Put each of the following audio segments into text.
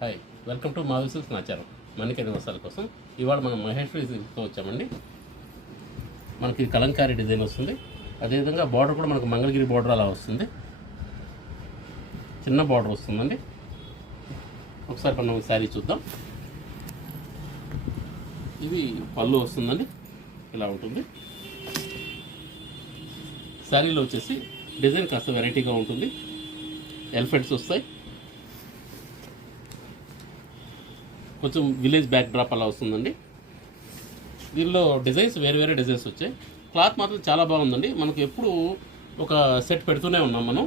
Hi, welcome to Madhavi silks Nacharam. మణికరి వస్త్రాల కోసం ఇవాళ మనం మహేశ్వరి సిల్క్తో వచ్చామండి. మనకి కలంకారీ డిజైన్ వస్తుంది. అదేవిధంగా బార్డర్ కూడా మనకు మంగళగిరి బార్డర్ అలా వస్తుంది. చిన్న బార్డర్ వస్తుందండి. ఒకసారి మనం శారీ చూద్దాం. ఇది పళ్ళు వస్తుందండి, ఇలా ఉంటుంది. శారీలో వచ్చేసి డిజైన్ కాస్త వెరైటీగా ఉంటుంది. ఎలిఫెంట్స్ వస్తాయి, కొంచెం విలేజ్ బ్యాక్ డ్రాప్ అలా వస్తుందండి. దీనిలో డిజైన్స్ వేరే డిజైన్స్ వచ్చాయి. క్లాత్ మాత్రం చాలా బాగుందండి. మనకు ఎప్పుడు ఒక సెట్ పెడుతూనే ఉన్నాం, మనం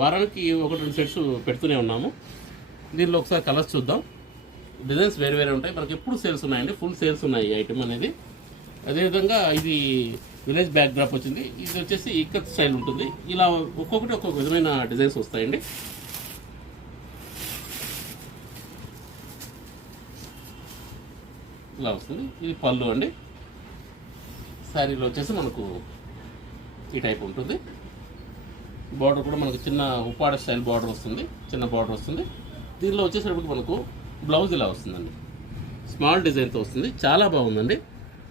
వారానికి 1-2 సెట్స్ పెడుతూనే ఉన్నాము. దీనిలో ఒకసారి కలర్స్ చూద్దాం. డిజైన్స్ వేరే ఉంటాయి. మనకి ఎప్పుడు సేల్స్ ఉన్నాయండి, ఫుల్ సేల్స్ ఉన్నాయి ఈ ఐటమ్ అనేది. అదేవిధంగా ఇది విలేజ్ బ్యాక్ డ్రాప్ వచ్చింది. ఇది వచ్చేసి ఇక్కత్ స్టైల్ ఉంటుంది. ఇలా ఒక్కొక్కటి ఒక్కొక్క విధమైన డిజైన్స్ వస్తాయండి. ఇలా వస్తుంది. ఇది పళ్ళు అండి. శారీలో వచ్చేసి మనకు ఈ టైప్ ఉంటుంది. బార్డర్ కూడా మనకు చిన్న ఉప్పాడ స్టైల్ బార్డర్ వస్తుంది, చిన్న బార్డర్ వస్తుంది. దీనిలో వచ్చేసరికి మనకు బ్లౌజ్ ఇలా వస్తుందండి, స్మాల్ డిజైన్తో వస్తుంది. చాలా బాగుందండి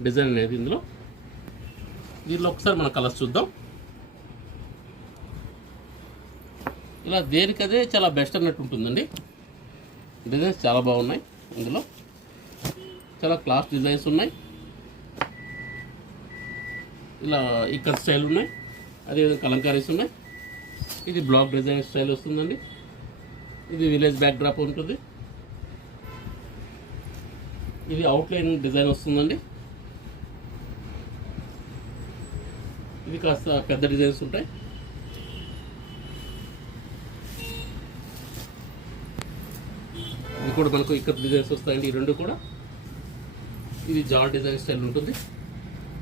డిజైన్ అనేది. దీనిలో ఒకసారి మన కలర్స్ చూద్దాం. ఇలా దేనికదే చాలా బెస్ట్ అన్నట్టు ఉంటుందండి. డిజైన్స్ చాలా బాగున్నాయి. ఇందులో చాలా క్లాస్ డిజైన్స్ ఉన్నాయి. ఇలా ఇక్కడ స్టైల్ ఉన్నాయి, అదేవిధంగా కలంకారీస్ ఉన్నాయి. ఇది బ్లాక్ డిజైన్ స్టైల్ వస్తుందండి. ఇది విలేజ్ బ్యాక్ డ్రాప్ ఉంటుంది. ఇది అవుట్లైన్ డిజైన్ వస్తుందండి. ఇది కాస్త పెద్ద డిజైన్స్ ఉంటాయి. ఇది కూడా మనకు ఇక్కడ డిజైన్స్ వస్తాయండి, ఈ రెండు కూడా. ఇది జాల్ డిజైన్ స్టైల్ ఉంటుంది.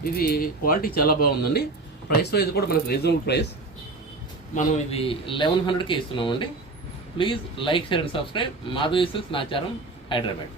ఇది క్వాలిటీ చాలా బాగుందండి. ప్రైస్ వైజ్ కూడా మనకు రీజనబుల్ ప్రైస్. మనం ఇది 1100కే ఇస్తున్నామండి. Please like, share and subscribe. Madhavi silks Nacharam, Hyderabad.